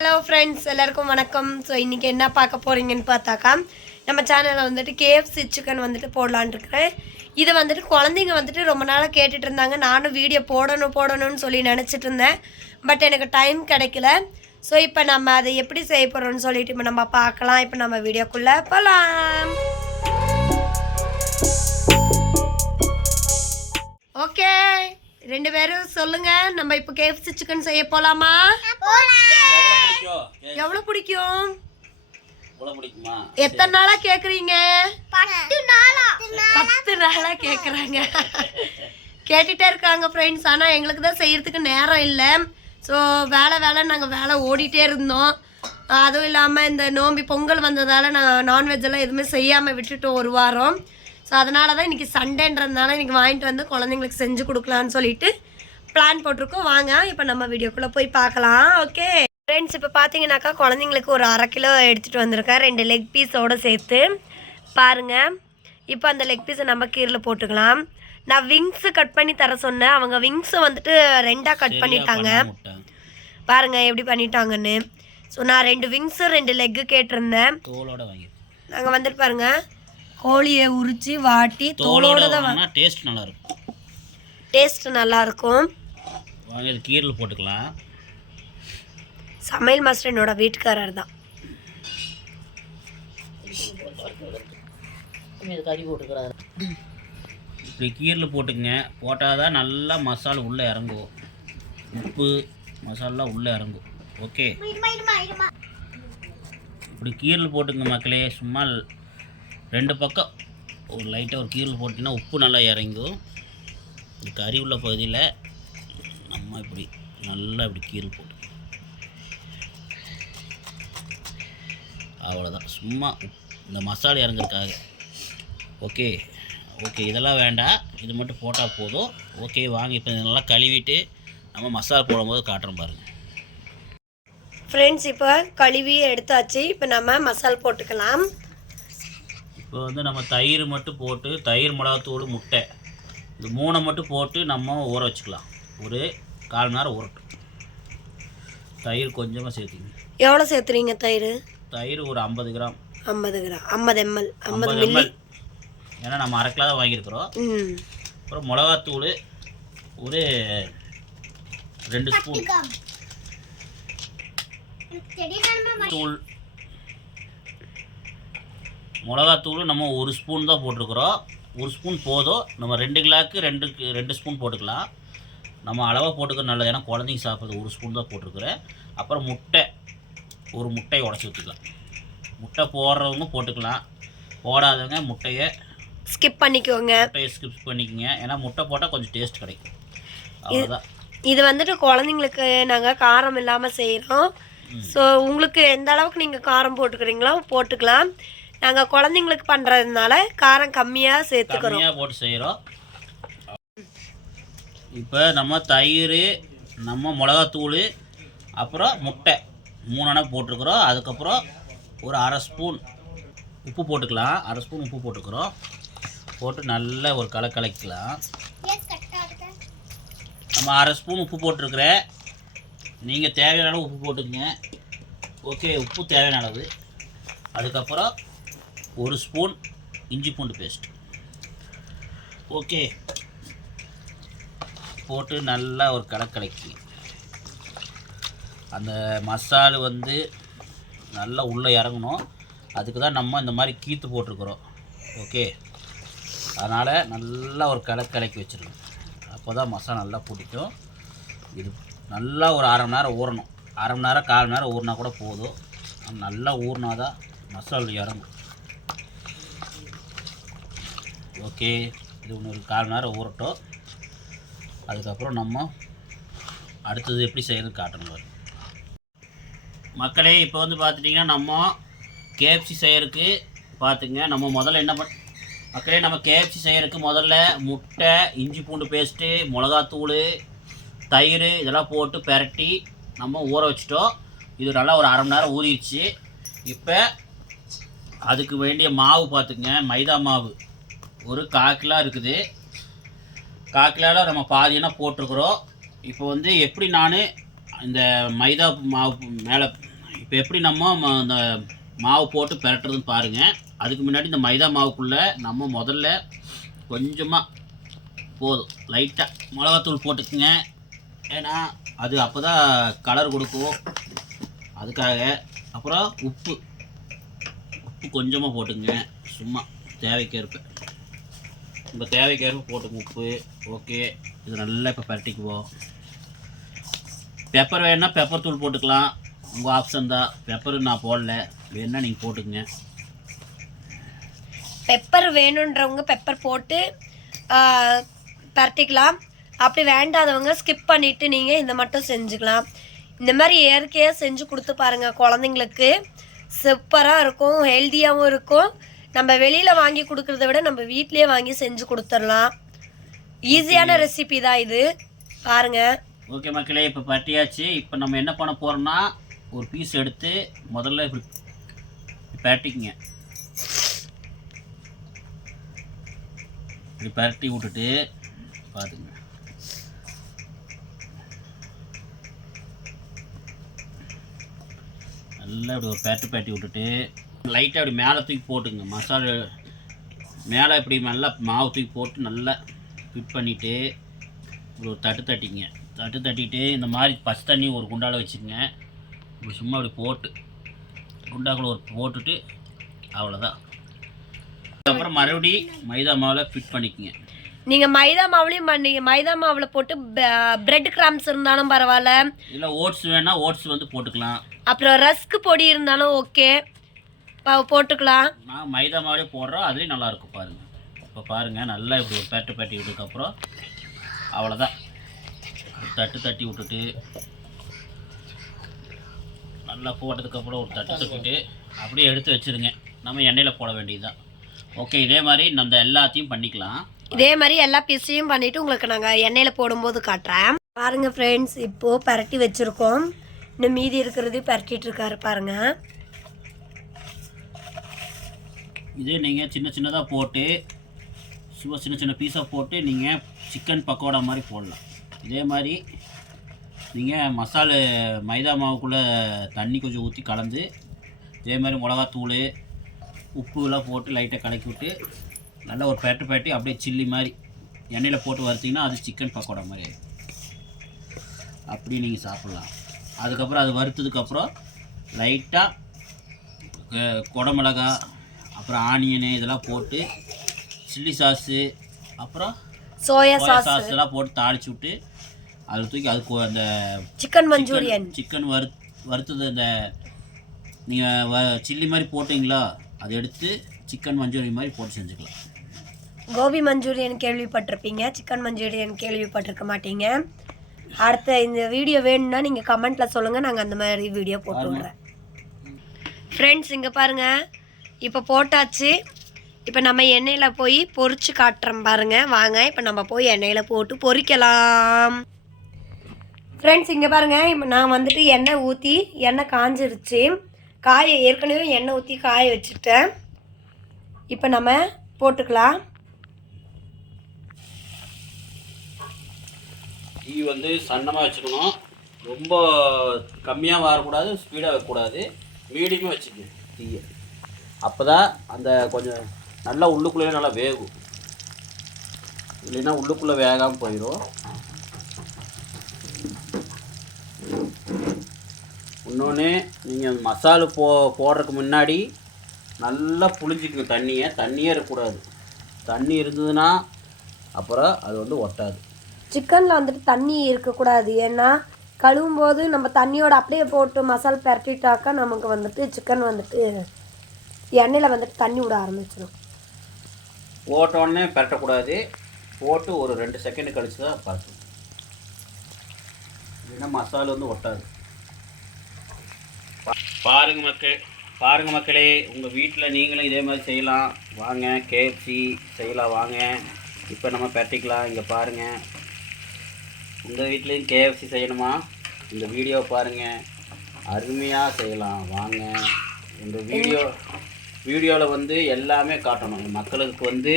Hello friends எல்லாருக்கும் வணக்கம். So இன்றைக்கி என்ன பார்க்க போகிறீங்கன்னு பார்த்தாக்கா நம்ம சேனலில் வந்துட்டு கேஎஃப்சி சிக்கன் வந்துட்டு போடலான்னு இருக்கிறேன். இதை வந்துட்டு குழந்தைங்க வந்துட்டு ரொம்ப நாளாக கேட்டுட்டு இருந்தாங்க. நானும் வீடியோ போடணும் போடணும்னு சொல்லி நினச்சிட்டு இருந்தேன். பட் எனக்கு டைம் கிடைக்கல. ஸோ இப்போ நம்ம அதை எப்படி செய்ய போகிறோம்னு சொல்லிட்டு இப்போ நம்ம பார்க்கலாம். இப்போ நம்ம வீடியோக்குள்ளே போகலாம் ஓகே ரெண்டு பேரும் சொல்லுங்கள் நம்ம இப்போ கேஎஃப்சி சிக்கன் செய்ய போகலாமா எவ்வளோ பிடிக்கும்? எத்தனை நாளா கேக்குறீங்க? பத்து நாளா? கேக்குறாங்க. கேட்டுட்டே இருக்காங்க ஃப்ரெண்ட்ஸ் ஆனா எங்களுக்கு தான் செய்யறதுக்கு நேரம் இல்லை. ஸோ வேலை வேலை நாங்கள் வேலை ஓடிட்டே இருந்தோம். அதுவும் இல்லாமல் இந்த நோம்பி பொங்கல் வந்ததால் நாங்கள் நான்வெஜ் எல்லாம் எதுவுமே செய்யாமல் விட்டுட்டோம் ஒரு வாரம். ஸோ அதனால தான் இன்றைக்கி சண்டேன்றதுனால இன்றைக்கி வாங்கிட்டு வந்து குழந்தைங்களுக்கு செஞ்சு கொடுக்கலான்னு சொல்லிட்டு பிளான் போட்டிருக்கோம். வாங்க இப்போ நம்ம வீடியோக்குள்ளே போய் பார்க்கலாம். ஓகே ஃப்ரெண்ட்ஸ் இப்போ பார்த்தீங்கன்னாக்கா குழந்தைங்களுக்கு ஒரு அரை கிலோ எடுத்துகிட்டு வந்திருக்கேன். ரெண்டு லெக் பீஸோடு சேர்த்து. பாருங்கள் இப்போ அந்த லெக் பீஸை நம்ம கீரில் போட்டுக்கலாம். நான் விங்ஸு கட் பண்ணி தர சொன்னேன். அவங்க விங்ஸை வந்துட்டு ரெண்டாக கட் பண்ணிட்டாங்க. பாருங்கள் எப்படி பண்ணிட்டாங்கன்னு. ஸோ நான் ரெண்டு விங்ஸு ரெண்டு லெக்கு கேட்டிருந்தேன். நாங்கள் வந்துட்டு பாருங்க. கோழியை உரித்து வாட்டி தோலோட தான் டேஸ்ட் நல்லா இருக்கும். டேஸ்ட் நல்லாயிருக்கும் கீரில் போட்டுக்கலாம். சமையல் மாஸ்டர் என்னோட வீட்டுக்காரர் தான். இப்படி கீரில் போட்டுங்க போட்டால் தான் நல்லா மசாலா உள்ளே இறங்கும். உப்பு மசாலா உள்ளே இறங்கும். ஓகே? இப்படி கீரில் போட்டுங்க மக்களே. சும்மா ரெண்டு பக்கம். ஒரு லைட்டாக ஒரு கீரில் போட்டிங்கன்னா உப்பு நல்லா இறங்கும். இந்த கறி உள்ள பகுதியில் நம்ம இப்படி நல்லா இப்படி கீரல் போட்டு அவ்வளோதான் சும்மா இந்த மசாலா இறங்குறதுக்காக. ஓகே ஓகே இதெல்லாம் வேண்டாம். இது மட்டும் போட்டால் போதும். ஓகே வாங்க இப்போ நல்லா கழுவிட்டு நம்ம மசாலா போடும்போது காட்டுறோம் பாருங்கள் ஃப்ரெண்ட்ஸ் இப்போ கழுவி எடுத்தாச்சு. இப்போ நம்ம மசால் போட்டுக்கலாம். இப்போ வந்து நம்ம தயிர் மட்டும் போட்டு தயிர் மிளகாத்தூள் முட்டை. இது மூணை மட்டும் போட்டு நம்ம ஊற வச்சுக்கலாம். ஒரு கால் நேரம் ஊறட்டும். தயிர் கொஞ்சமாக சேர்த்துங்க எவ்வளோ சேர்த்துறீங்க தயிர்? தயிர் ஒரு ஐம்பது கிராம். ஐம்பது கிராம். ஐம்பது எம்எல் ஐம்பது எம்எல் ஏன்னா நம்ம அரை கிலோ தான் வாங்கியிருக்கிறோம். ம். அப்புறம் மிளகாத்தூள் ஒரு ரெண்டு ஸ்பூன். தூள். மிளகாத்தூள் நம்ம ஒரு ஸ்பூன் தான் போட்டிருக்கிறோம். ஒரு ஸ்பூன் போதும். நம்ம ரெண்டு கிலோக்கு ரெண்டு ரெண்டு ஸ்பூன் போட்டுக்கலாம். நம்ம அளவாக போட்டுக்க நல்லது. ஏன்னா குழந்தைங்க சாப்பிட்றது ஒரு ஸ்பூன் தான் போட்டிருக்கிறேன். அப்புறம் முட்டை. ஒரு முட்டையை உடச்சி ஊற்றிக்கலாம் முட்டை போடுறவங்க போட்டுக்கலாம். போடாதவங்க முட்டையை ஸ்கிப் பண்ணிக்கோங்க. முட்டையை ஸ்கிப் பண்ணிக்கோங்க. ஏன்னா முட்டை போட்டால் கொஞ்சம் டேஸ்ட் கிடைக்கும். அவ்வளோதான் இது வந்துட்டு குழந்தைங்களுக்கு நாங்கள் காரம் இல்லாமல் செய்கிறோம் ஸோ உங்களுக்கு எந்த அளவுக்கு நீங்கள் காரம் போட்டுக்கிறீங்களோ போட்டுக்கலாம். நாங்கள் குழந்தைங்களுக்கு பண்ணுறதுனால காரம் கம்மியாக சேர்த்துக்கிறோம். கம்மியாக போட்டு செய்கிறோம் இப்போ நம்ம தயிர் நம்ம மிளகாத்தூள் அப்புறம் முட்டை. மூணான போட்டிருக்கிறோம். அதுக்கப்புறம் ஒரு அரை ஸ்பூன் உப்பு போட்டுக்கலாம். அரை ஸ்பூன் உப்பு போட்டுக்கிறோம். போட்டு நல்லா ஒரு கலை கலக்கலாம் நம்ம அரை ஸ்பூன் உப்பு போட்டிருக்கிறேன். நீங்கள் தேவையான அளவு உப்பு போட்டுக்கங்க. ஓகே உப்பு தேவையான அளவு. அதுக்கப்புறம் ஒரு ஸ்பூன் இஞ்சி பூண்டு பேஸ்ட். ஓகே. போட்டு நல்லா ஒரு கலக்கு கலக்கி. அந்த மசாலு வந்து நல்லா உள்ளே இறங்கணும். அதுக்கு தான் நம்ம இந்த மாதிரி கீத்து போட்டிருக்கிறோம். ஓகே? அதனால் நல்லா ஒரு கலை கலக்கி வச்சுருங்க. அப்போ தான் மசாலா நல்லா பிடிக்கும் இது நல்லா ஒரு அரை மணி நேரம் ஊறணும். அரை மணி நேரம் கால் மணி நேரம் ஊறினா கூட போதும். நல்லா ஊறினா தான் மசால் இறங்கும். ஓகே? இது ஒன்று ஒரு கால் மணி நேரம் ஊறட்டும். அதுக்கப்புறம் நம்ம அடுத்தது எப்படி செய்யறது காட்டணும் மக்களே இப்போ வந்து பார்த்துட்டிங்கன்னா நம்ம கேஎஃப்சி செய்யறதுக்கு பார்த்துங்க நம்ம முதல்ல என்ன பண் மக்களே நம்ம கேஎஃப்சி செய்யறதுக்கு முதல்ல முட்டை இஞ்சி பூண்டு பேஸ்ட்டு மிளகாத்தூள் தயிர் இதெல்லாம் போட்டு பெரட்டி நம்ம ஊற வச்சிட்டோம். இது நல்லா ஒரு அரை மணி நேரம் ஊறிடுச்சு. இப்போ அதுக்கு வேண்டிய மாவு பார்த்துங்க மைதா மாவு. ஒரு கால் இருக்குது. கால் நம்ம பாதியெல்லாம் போட்டிருக்குறோம். இப்போ வந்து எப்படி நான் இந்த மைதா மாவு மேலே இப்போ எப்படி நம்ம ம- அந்த மாவு போட்டு பெரட்டுறதுன்னு பாருங்கள் அதுக்கு முன்னாடி இந்த மைதா மாவுக்குள்ளே நம்ம முதல்ல கொஞ்சமாக போதும். லைட்டாக மிளகாத்தூள் போட்டுக்குங்க. ஏன்னா அது அப்போ தான் கலர் கொடுக்கும். அதுக்காக அப்புறம் உப்பு. உப்பு கொஞ்சமாக போட்டுங்க சும்மா தேவைக்கேற்ப. உங்கள் தேவைக்கேற்ப போட்டுங்க உப்பு. ஓகே. இது நல்லா இப்போ பரட்டிக்குவோம். பெப்பர் வேணுன்னா பெப்பர் தூள் போட்டுக்கலாம். உங்கள் ஆப்ஷன் தான். பெப்பர் நான் போடல. வேணுன்னா நீங்கள் போட்டுக்கங்க. பெப்பர் வேணுன்றவங்க பெப்பர் போட்டு பரட்டிக்கலாம். அப்படி வேண்டாதவங்க ஸ்கிப் பண்ணிவிட்டு நீங்கள் இந்த மட்டும் செஞ்சுக்கலாம். இந்த மாதிரி இயற்கையாக செஞ்சு கொடுத்து பாருங்கள் குழந்தைங்களுக்கு. சூப்பராக இருக்கும் ஹெல்த்தியாகவும் இருக்கும். நம்ம வெளியில் வாங்கி கொடுக்கறத விட நம்ம வீட்லேயே வாங்கி செஞ்சு கொடுத்துடலாம். ஈஸியான ரெசிபி தான் இது. பாருங்கள் ஓகே மக்களே இப்போ பரட்டியாச்சு. இப்போ நம்ம என்ன பண்ண போகிறோம்னா ஒரு பீஸ் எடுத்து முதல்ல இப்படி பரட்டிக்குங்க இப்படி பரட்டி விட்டுட்டு பார்த்துங்க நல்லா இப்படி ஒரு பேட்டு பேட்டி விட்டுட்டு லைட்டாக அப்படி மேலே தூக்கி போட்டுங்க மசாலா மேலே இப்படி நல்லா மாவு தூக்கி போட்டு நல்லா ஃபிட் பண்ணிவிட்டு ஒரு தட்டு தட்டிங்க தட்டு தட்டிட்டு இந்த மாதிரி பச்சை தண்ணி ஒரு குண்டால் வச்சுக்கோங்க. இப்படி சும்மா அப்படி போட்டு குண்டாக்குள்ள ஒரு போட்டுட்டு அவ்வளோதான் அதுக்கப்புறம் மறுபடி மைதா மாவில் ஃபிட் பண்ணிக்கங்க. நீங்கள் மைதா மாவுலையும் பண்ணி மைதா மாவில் போட்டு பிரெட் கிராம்ஸ் இருந்தாலும் பரவாயில்ல. இல்லை ஓட்ஸ் வேணால் ஓட்ஸ் வந்து போட்டுக்கலாம். அப்புறம் ரஸ்க் பொடி இருந்தாலும் ஓகே. போட்டுக்கலாம். நான் மைதா மாவுலே போடுறோம் அதுலேயும் நல்லாயிருக்கும் பாருங்கள் இப்போ பாருங்கள் நல்லா இப்படி ஒரு பேட்டு பேட்டி விட்டதுக்கப்புறம் அவ்வளோதான் தட்டு தட்டி விட்டுட்டு நல்லா போட்டதுக்கப்புறம் ஒரு தட்டு தட்டிட்டு அப்படியே எடுத்து வச்சிருங்க. நம்ம எண்ணெயில் போட வேண்டியதுதான். ஓகே இதே மாதிரி நம்ம எல்லாத்தையும் பண்ணிக்கலாம். இதே மாதிரி எல்லா பீஸையும் பண்ணிட்டு உங்களுக்கு நாங்கள் எண்ணெயில் போடும்போது காட்டுறேன். பாருங்க ஃப்ரெண்ட்ஸ் இப்போ பரட்டி வச்சிருக்கோம். இன்னும் மீதி இருக்கிறதையும் பரட்டிட்டு இருக்காரு பாருங்க. இதே நீங்கள் சின்ன சின்னதாக போட்டு சும்மா சின்ன சின்ன பீஸாக போட்டு நீங்கள் சிக்கன் பக்கோடா மாதிரி போடலாம். இதே மாதிரி நீங்கள் மசாலு மைதா மாவுக்குள்ளே தண்ணி கொஞ்சம் ஊற்றி கலந்து இதே மாதிரி மிளகாத்தூள் உப்புலாம் போட்டு லைட்டாக கலக்கி விட்டு நல்லா ஒரு பேட்டு பேட்டி அப்படியே சில்லி மாதிரி எண்ணெயில் போட்டு வறுத்தீங்கன்னா அது சிக்கன் பக்கோடா மாதிரி ஆயிடும். அப்படி நீங்கள் சாப்பிட்லாம். அதுக்கப்புறம் அது வறுத்ததுக்கப்புறம் லைட்டாக குடமிளகா அப்புறம் ஆனியனு இதெல்லாம் போட்டு சில்லி சாஸு அப்புறம் சோயா சாஸ் எல்லாம் போட்டு தாளிச்சு விட்டு அதில் தூக்கி அதுக்கு அந்த சிக்கன் மஞ்சூரியன் சிக்கன் வறு வறுத்தது அந்த நீங்கள் சில்லி மாதிரி போட்டிங்களா அதை எடுத்து சிக்கன் மஞ்சூரியன் மாதிரி போட்டு செஞ்சுக்கலாம். கோபி மஞ்சூரியன் கேள்விப்பட்டிருப்பீங்க சிக்கன் மஞ்சூரியன் கேள்விப்பட்டிருக்க மாட்டீங்க. அடுத்த இந்த வீடியோ வேணும்னா நீங்கள் கமெண்ட்டில் சொல்லுங்கள் நாங்கள் அந்த மாதிரி வீடியோ போட்டு விட்றேன். ஃப்ரெண்ட்ஸ் இங்கே பாருங்கள் இப்போ போட்டாச்சு. இப்போ நம்ம எண்ணெயில் போய் பொரிச்சு காட்டுறோம் பாருங்க. வாங்க இப்போ நம்ம போய் எண்ணெயில் போட்டு பொரிக்கலாம். ஃப்ரெண்ட்ஸ் இங்கே பாருங்கள் இப்போ நான் வந்துட்டு எண்ணெய் ஊற்றி எண்ணெய் காஞ்சிருச்சு. காய ஏற்கனவே எண்ணெய் ஊற்றி காய வச்சுட்டேன். இப்போ நம்ம போட்டுக்கலாம். டீ வந்து சன்னமாக வச்சுக்கணும். ரொம்ப கம்மியாக வரக்கூடாது ஸ்பீடாக வைக்கக்கூடாது. மீடியமாக வச்சுக்கணும் டீயை. அப்போ தான் அந்த கொஞ்சம் நல்லா உள்ளுக்குள்ளேயே நல்லா வேகும். இல்லைன்னா உள்ளுக்குள்ளே வேகாமல் போயிடும். இன்னொன்று நீங்கள் மசாலு போ போடுறதுக்கு முன்னாடி நல்லா புளிஞ்சிக்கங்க தண்ணியை. தண்ணியே இருக்கக்கூடாது. தண்ணி இருந்ததுன்னா அப்புறம் அது வந்து ஒட்டாது. சிக்கனில் வந்துட்டு தண்ணி இருக்கக்கூடாது. ஏன்னா கழுவும் போது நம்ம தண்ணியோட அப்படியே போட்டு மசாலா பரட்டிட்டாக்கா நமக்கு வந்துட்டு சிக்கன் வந்துட்டு எண்ணெயில் வந்துட்டு தண்ணி விட ஆரம்பிச்சிடும் போட்ட உடனே பரட்டக்கூடாது. போட்டு ஒரு ரெண்டு செகண்ட் கழிச்சு தான் பரட்டணும் இல்லைன்னா மசாலா வந்து ஒட்டாது. பாருங்கள் பாருங்க மக்கள் பாருங்க மக்களே உங்கள் வீட்டில் நீங்களும் இதே மாதிரி செய்யலாம். வாங்க கேஎஃப்சி செய்யலாம் வாங்க. இப்போ நம்ம பெட்டிக்கலாம் இங்கே பாருங்கள் உங்கள் வீட்லேயும் கேஎஃப்சி செய்யணுமா? இந்த வீடியோ பாருங்கள் அருமையாக செய்யலாம் வாங்க. இந்த வீடியோ வீடியோவில் வந்து எல்லாமே காட்டணும். மக்களுக்கு வந்து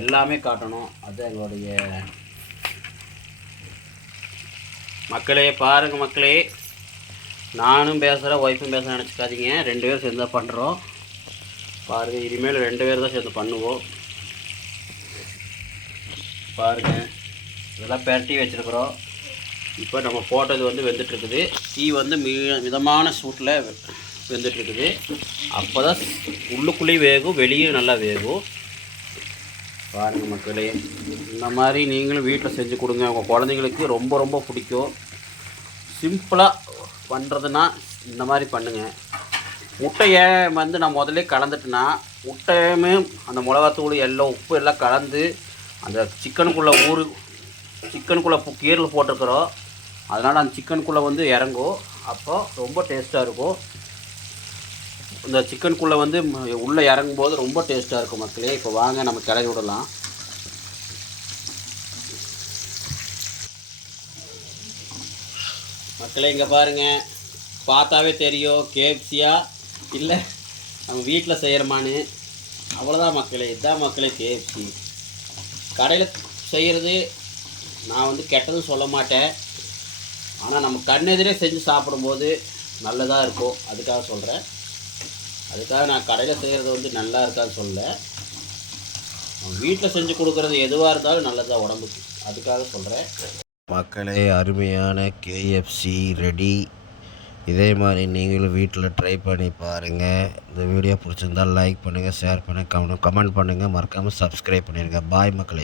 எல்லாமே காட்டணும். அது எங்களுடைய மக்களே பாருங்கள் மக்களே. நானும் பேசுகிறேன் ஒய்ஃபும் பேச நினச்சிக்காதீங்க. ரெண்டு பேரும் சேர்ந்து தான் பண்ணுறோம் பாருங்கள் இனிமேல் ரெண்டு பேர் தான் சேர்ந்து பண்ணுவோம். பாருங்கள் இதெல்லாம் பெரட்டி வச்சுருக்குறோம். இப்போ நம்ம போட்டது வந்து வெந்துட்டுருக்குது. டீ வந்து மி மிதமான சூட்டில் வெந்துட்டுருக்குது. அப்போ தான் உள்ளுக்குள்ளேயும் வேகும் வெளியும் நல்லா வேகும். பாருங்கள் மக்களே இந்த மாதிரி நீங்களும் வீட்டில் செஞ்சு கொடுங்க. உங்கள் குழந்தைங்களுக்கு ரொம்ப ரொம்ப பிடிக்கும். சிம்பிளாக பண்ணுறதுனா இந்த மாதிரி பண்ணுங்கள் முட்டையை வந்து நான் முதல்ல கலந்துட்டேன்னா முட்டையுமே அந்த மிளகாத்தூள் எல்லாம் உப்பு எல்லாம் கலந்து அந்த சிக்கனுக்குள்ளே ஊறு சிக்கனுக்குள்ளே கீரில் போட்டிருக்கிறோம். அதனால் அந்த சிக்கனுக்குள்ளே வந்து இறங்கும். அப்போ ரொம்ப டேஸ்ட்டாக இருக்கும். இந்த சிக்கனுக்குள்ளே வந்து உள்ளே இறங்கும்போது ரொம்ப டேஸ்ட்டாக இருக்கும் மக்களே. இப்போ வாங்க நம்ம கிளறி விடலாம். மக்களே இங்கே பாருங்கள் பார்த்தாவே தெரியும் கேப்சியா? இல்லை நம்ம வீட்டில் செய்கிறோமான்னு அவ்வளோதான் மக்களே இதுதான் மக்களே கேஎஃப்சி கடையில் செய்கிறது நான் வந்து கெட்டதும் சொல்ல மாட்டேன். ஆனால் நம்ம கண்ணெதிரே செஞ்சு சாப்பிடும்போது நல்லதாக இருக்கும் அதுக்காக சொல்கிறேன் அதுக்காக நான் கடையில் செய்கிறது வந்து நல்லா இருக்கான்னு சொல்ல வீட்டில் செஞ்சு கொடுக்குறது எதுவாக இருந்தாலும் நல்லதாக உடம்புக்கு. அதுக்காக சொல்கிறேன் மக்களே அருமையான கேஎஃப்சி ரெடி இதே மாதிரி நீங்களும் வீட்டில் ட்ரை பண்ணி பாருங்கள் இந்த வீடியோ பிடிச்சிருந்தால் லைக் பண்ணுங்கள் ஷேர் பண்ணுங்கள் கமெண்ட் பண்ணுங்கள் மறக்காமல் சப்ஸ்கிரைப் பண்ணிடுங்க பாய் மக்களே.